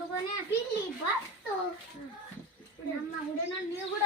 ಹುಡುಗನೇ ಬಿಡ್ಲಿ ಬತ್ತು ನಮ್ಮ ಹುಡುಗನ ನೀವು ಕೂಡ